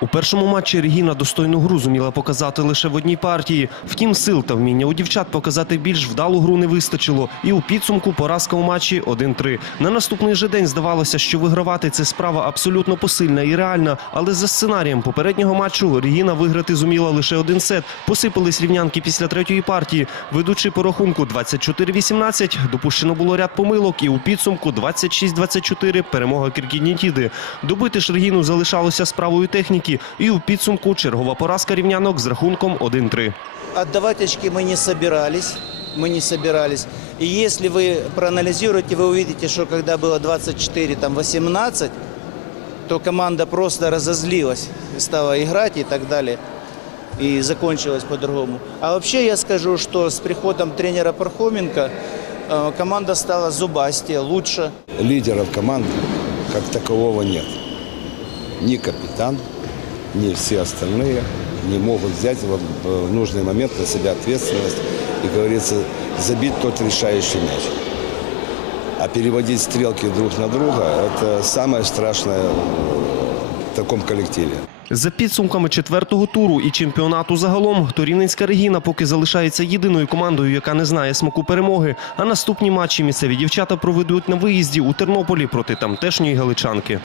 У першому матчі Регіна достойну гру зуміла показати лише в одній партії. Втім, сил та вміння у дівчат показати більш вдалу гру не вистачило. І у підсумку поразка у матчі 1-3. На наступний же день здавалося, що вигравати це справа абсолютно посильна і реальна. Але за сценарієм попереднього матчу Регіна виграти зуміла лише один сет. Посипались рівнянки після третьої партії. Ведучи по рахунку 24-18, допущено було ряд помилок, і у підсумку 26-24 перемога Кіркінітіди. Добити ж Регіну залишалося справою техніки, і у підсумку чергова поразка рівнянок з рахунком 1-3. Отдавать очки мы не собирались. Мы не собирались. И если вы проанализируете, вы увидите, что когда было 24, там 18, то команда просто разозлилась, стала играть и так далее. И закончилось по-другому. А вообще я скажу, что с приходом тренера Пархоменко э, команда стала зубастее, лучше. лидеров команды как такового нет. Ни капитан, ни все остальные не могут взять в в нужный момент на себя ответственность и, как говорится, забить тот решающий мяч. А переводить стрелки друг на друга – это самое страшное в таком коллективе. За підсумками четвертого туру і чемпіонату загалом, то Рівненська Регіна поки залишається єдиною командою, яка не знає смаку перемоги. А наступні матчі місцеві дівчата проведуть на виїзді у Тернополі проти тамтешньої галичанки.